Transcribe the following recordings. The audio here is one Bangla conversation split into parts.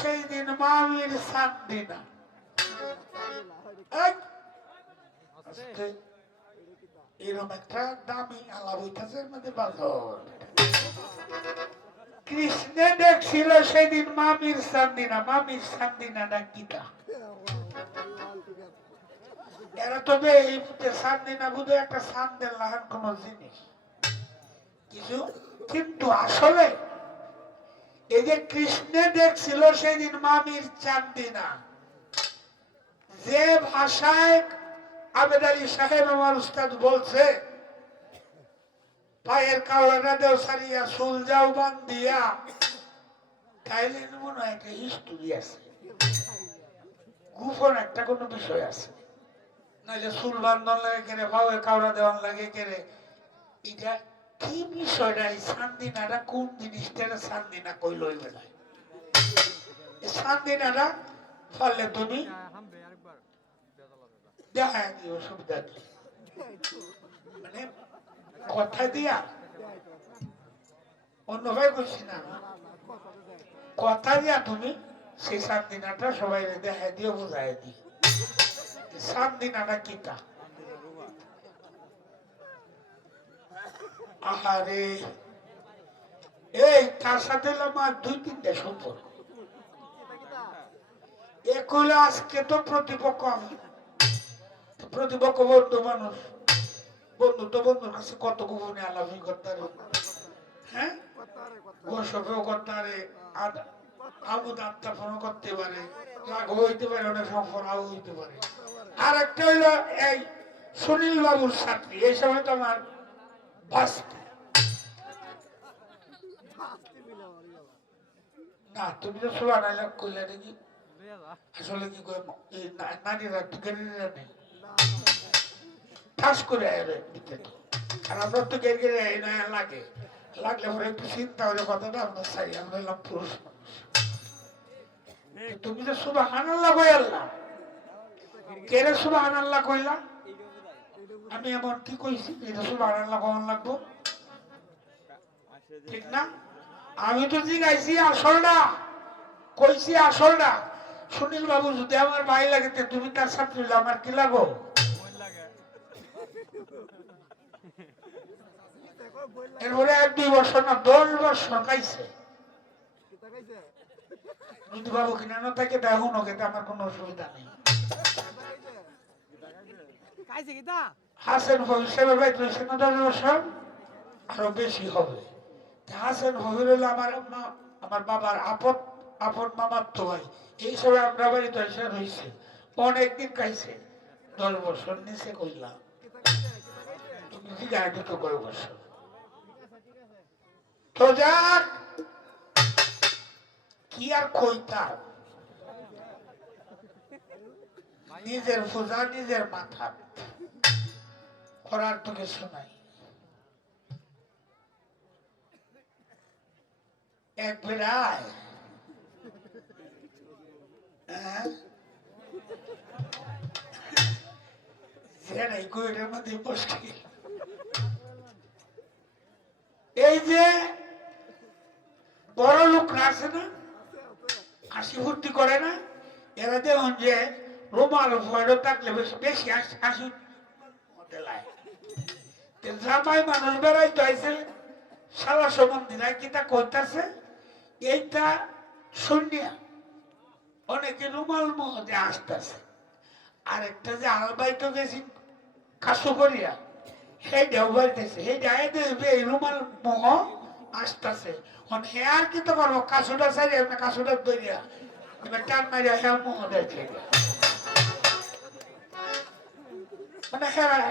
সেই দিন মামির আস্তে। এরকম একটা দামি আলাপ হইতাছে এর বাজর। কৃষ্ণে দেখছিল সেদিন মামির সান্দিনা। মামির সান্দিনা ডাকিতা এরা তবে এই সান্দিনা বুধ একটা সান্দের লাহান কোন জিনিস কিছু কিন্তু আসলে এই যে কৃষ্ণে দেখছিল, সেদিন মামির চান্দিনা যে ভাষায় আবেদ আলী সাহেব আমার উস্তাদ বলছে, পায়ের কাওড়াটা দেও সারিয়া যাও মনে হয় একটা হিস্টোরি আছে। গুফন একটা কোনো বিষয় আছে। নাহলে সুল বান্ধন লাগে কেড়ে পাওয়ের কাওড়া দেওয়ান লাগে কেড়ে এটা কি বিষয়টা এই সান্দিনাটা কোন জিনিসটা সান্দিনা সান্দিনাটা ফলে তুমি? দেখা দিও কি? মানে কথা দিয়া? অন্য ভাই করছি না। কথা দিয়া তুমি? সেই সাত দিনাটা সবাই দেখা দিয়ে বোঝাই দি। সাত দিনাটা কিতা আহারে। এই, তার সাথে আমার দুই তিনটা সম্পর্ক। এক হলো আজকে তো প্রতিপক্ষ আমি। প্রতিপক্ষ বন্ধু মানুষ। বন্ধু তো বন্ধুর কাছে কত গোপনে আলাপি করতে হ্যাঁ? গোসবেও করতে পারে আবু দাত্তা করতে পারে। রাগ হইতে পারে, অনেক ফোনাও হইতে পারে। আর একটা হইল এই সুনীল বাবুর ছাত্রী। এই সময় তো আমার বাস্তি না, তুমি তো শোয়া নাইলে কইলে নাকি আসলে কি না- নারীরা গেরিরা নেই? ঠাস করে দিতে আর আমরা তো গের গেরে নয় লাগে। লাগলে পরে একটু চিন্তা করে কথাটা আমরা চাই, আমরা হলাম পুরুষ মানুষ। তুমি তো শুধু হানাল্লাহ কই আল্লাহ কেরে শুধু হানাল্লাহ কইলা? আমি এমন কি কইছি এটা শুধু হানাল্লাহ কখন লাগবো। ঠিক না? আমি তো জিগাইছি আসলটা কইছি আসলটা সুনীল বাবু, যদি আমার ভাই লাগে তুমি তার ছাত্রী আমার কি লাগো এরপরে এক, দুই বছর না, দশ বছর যদি বাবু কিনা না দেখুন ওকে আমার কোনো অসুবিধা নেই। খাইছে কি তা? হাসেন হিসেবে ভাই তুলছে না আরও বেশি হবে। হাসেন হবির আমার আমার বাবার আপন আপন মামার তো ভাই। এই সময় আমরা বাড়িতে এসে রয়েছে। অনেকদিন খাইছে দশ বছর নিচে কইলাম। তুমি জিগায় দুটো কয় বছর? তো যাক, কি আর কইতাম? নিজের পূজা, নিজের মাথা। করার তো কিছু নাই এক বেড়ায় হ্যাঁ? এই যে বড় লোকরা আছে না হাসি ফুর্তি করে না এরা দেখুন যে রুমাল ভয়ও থাকলে বেশ হাসি হাসি মধ্যে লাগে জামাই মানুষ বেড়াইতে হয়েছে সারা সম্বন্ধীরা কিতা করতেছে এইটা শুনিয়া অনেকে রুমাল মহতে আসতেছে। আরেকটা যে আলবাইতে গেছি কাশু করিয়া সেই দেও বাড়িতেছে সেই দেখবে এই রুমাল মোহ আসতেছে। হে আর কি তো করব? কাশুটা সারি আপনি কাশুটা দইয়া এবার টান মারিয়া হ্যাঁ মোহ দেখে মানে হ্যাঁ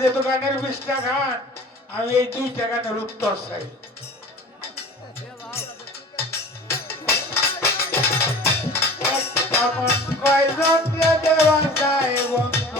যেহেতু গানের বিশটা গান আমি এই দুইটা গানের উত্তর চাই। কয়জন দেওয়া যায় বন্ধু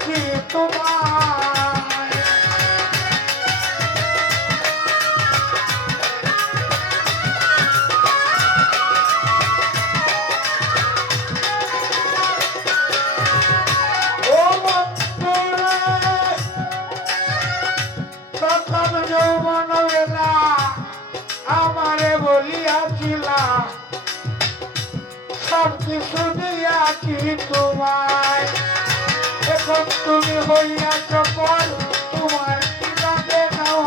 দিয়াছি তোমায়। আমারে বলিয়াছিলা সব কিছু দিয়াছি তোমায়। এখন তুমি হইয়াছ পর তোমার কীভাবে নাও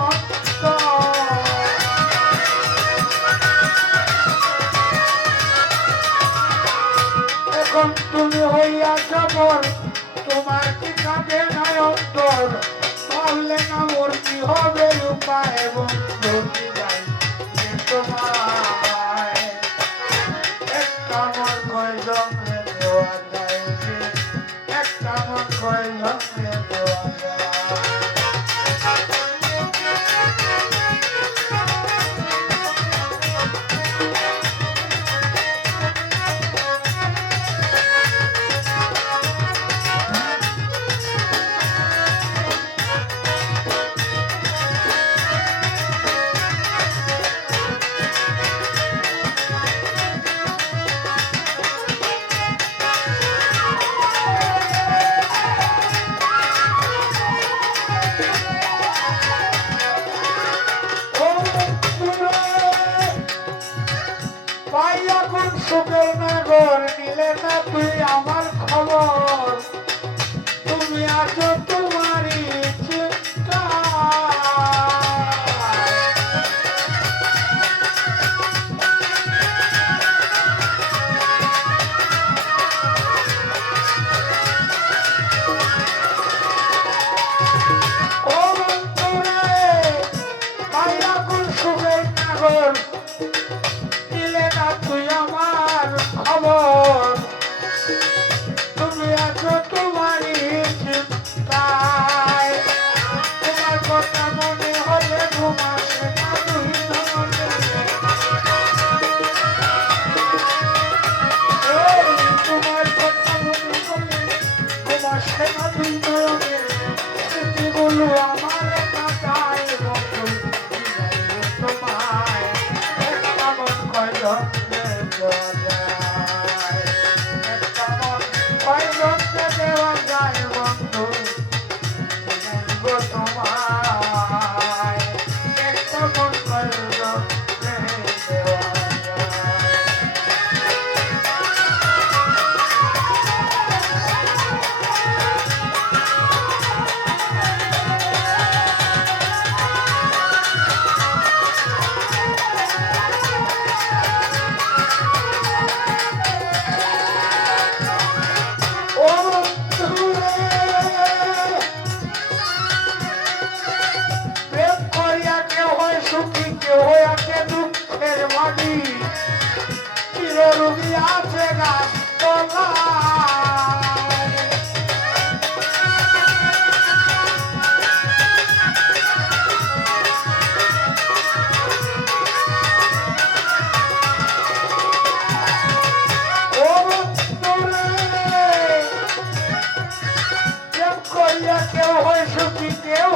এখন তুমি হইয়াছ পর তোমার কীভাবে নাই অন্তর। তাহলে না মোর কি হবে উপায় যে তোমায় একটা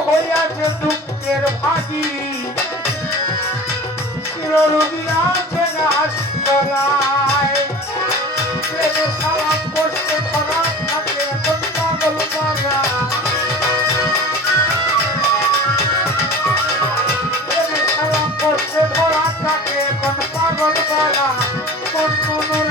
হইয়াছে দুঃখের ভাগি। চিররোগী আছে প্রেমে সালাম করতে ধরা থাকে প্রেমে সালাম ধরা থাকে এখন পাগল পাগা বন্ধুরা